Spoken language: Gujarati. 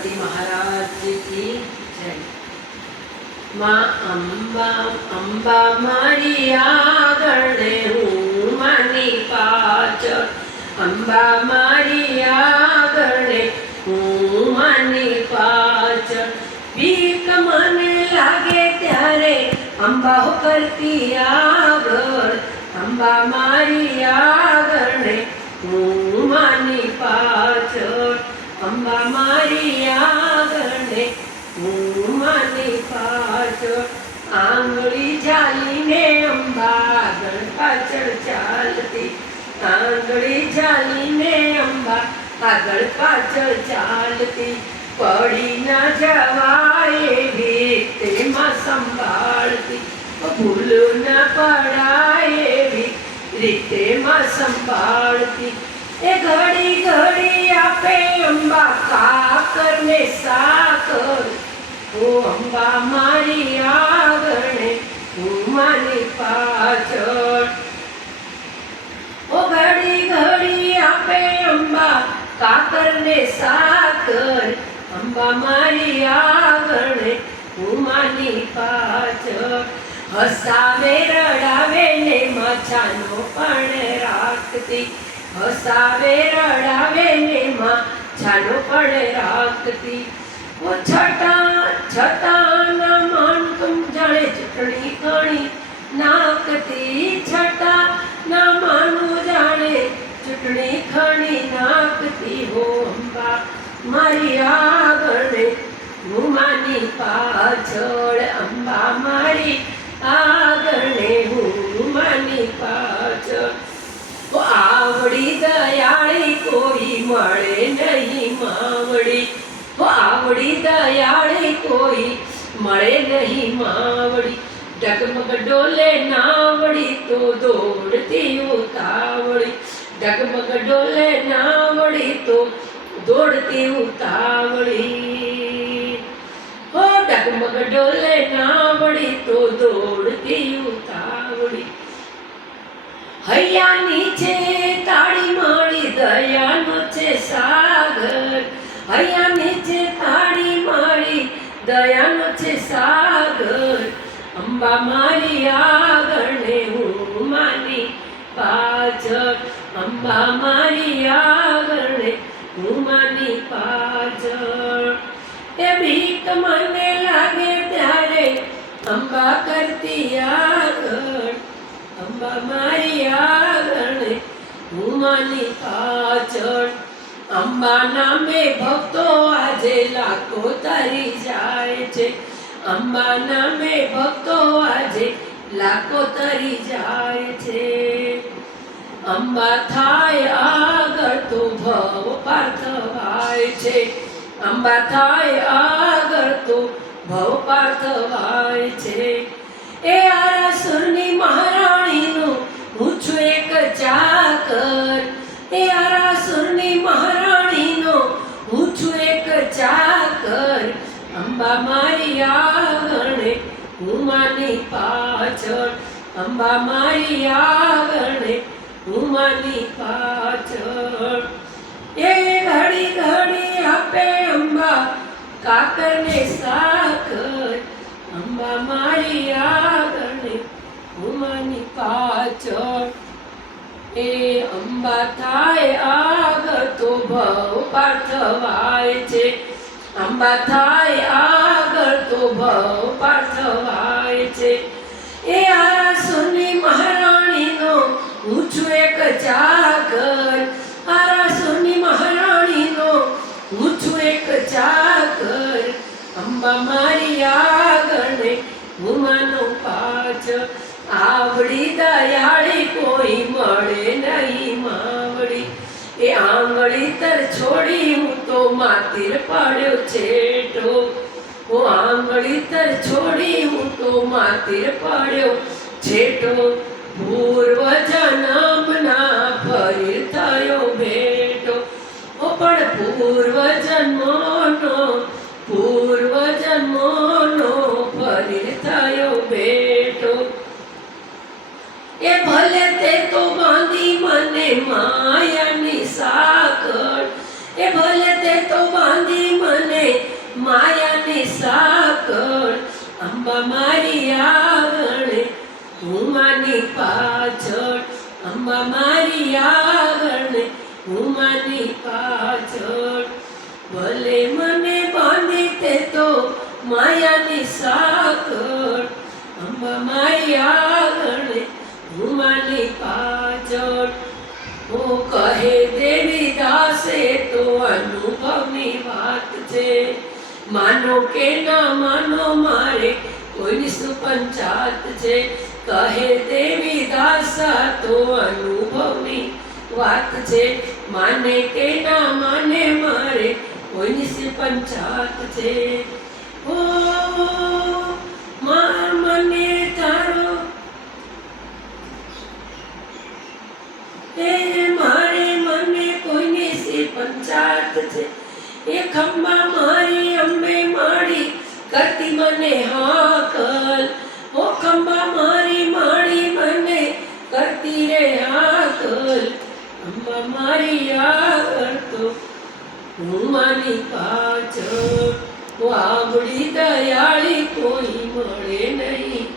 ગણપતિ મહારાજ કી જય। માં અંબા અંબા મારી આગળ હું માની પાછળ, અંબા મારી આગળ હું માની પાછળ। બીક મને લાગે ત્યારે અંબા કરતી આગળ, અંબા મારી આગળ હું માની પાછળ, અંબા મારી આગળ હું માની પાછળ। આંગળી ઝાલીને અંબા આગળ પાછળ ચાલતી, આંગળી ઝાલીને અંબા આગળ પાછળ ચાલતી। પડી ના જવાય એવી તેમાં સંભાળતી, ભૂલ ના પડાય એવી રીતે માં સંભાળતી। એ ઘડી ઘડી આપે અંબા કાકર ને સાકર, ઓ અંબા મારી આગળ હું માની પાછળ। ઓ ઘડી ઘડી આપે અંબા કાકર ને સાકર, અંબા મારી આગળ હું માની પાછળ। હસાવે રડાવે ને મચાનો પણ રાખતી, હસાવે રડાવે ને મચાનો પણ રાખતી। ઓ છતાં ના માન તું જાણે ચૂંટણી ઘણી નાખતી, છતાં ના માનું જાણે ચૂંટણી ઘણી નાખતી। હો અંબા મારી આગળ હું માની પાછળ, અંબા મારી આગળ હું માની પાછળ। આવડી દયાળી કોઈ મળે નહીં માવડી, આવડી દયાળી કોઈ મળે નહીં માવડી। ડગમગ ડોલે નાવડી તો દોડતી ઉતાવળી, ડગમગ ડોલે નાવડી તો દોડતી ઉતાવળી। હો ડગમગ ડોલે નાવડી તો દોડતી ઉતાવળી। હૈયા નીચે તાળી માળી દયાનો છે સાગર, હૈયા નીચે તાળી માળી દયાનો છે સાગર। અંબા મારી આગળ હું માની પાછળ, અંબા મારી આગળ હું માની પાછળ। એ બીક મને લાગે ત્યારે અંબા કરતી આગળ, અંબા મારી આગળ હું માની પાછળ। અંબા નામે ભક્તો આજે લાખો તરી જાય છે, અંબા નામે ભક્તો આજે લાખો તરી જાય છે। અંબા થાય આગળ તો ભવ પાર થવાય છે, અંબા થાય આગળ તો ભવ પાર થવાય છે। એ આરાસુરની મહારાણીનું હું છું એક ચાકર, એ આરાસુરની મહારાણીનો હું છું એક ચાકર। અંબા મારી આગળ હું માની પાછળ, અંબા મારી આગળ હું માની પાછળ। એ ઘડી ઘડી આપે અંબા કાકર ને સાકર, અંબા મારી આગળ હું માની પાછળ। એ અંબા થાય આગળ તો ભવ પાર થવાય છે, અંબા થાય આગળ તો ભવ પાર થવાય છે। એ આરાસુરની મહારાણીનો હું છું એક ચાકર, આરાસુરની મહારાણીનો હું છું એક ચાકર। અંબા મારી આગળ હું માનો પાછળ। આવડી દયાળી કોઈ મળે નહીં માવડી, એ આંગળી તર છોડી હું તો માતીર પડ્યો છેટો, હું આંગળી તર છોડી હું તો માતીર પડ્યો છેટો। પૂર્વ જન્મના ફરી થયો ભેટો, ઓ પણ પૂર્વ જન્મનો ફરી થયો ભેટો। એ ભલે તે તો બાંધી મને માયાની સાકળ, એ ભલે તે તો બાંધી મને અંબા મારી આગળ હું માની પાછળ, અંબા મારી આગળ હું માની પાછળ. ભલે મને બાંધી તે તો માયાની સાંકળ, અંબા મારી આગળ હું માની પાછળ. ઓ કહે દેવી દાસે તો અનુભવની વાત છે, માનો કે ના માનો મારે કોઈની શું પંચાત છે. કહે દેવી દાસા તો અનુભવની વાત છે, માને કે ના માને મારે કોઈની શું પંચાત છે. ઓ મને તારો મારે મને કોઈની સી પંચાત છે. એ ખંભા મારી અંબે માડી કરતી મને હાકલ, ઓ ખંભા મારી માડી મને કરતી રે હાકલ. અંબા મારી આગળ તો હું માની પાછળ, વાવડી દયાળી કોઈ મળે નહીં.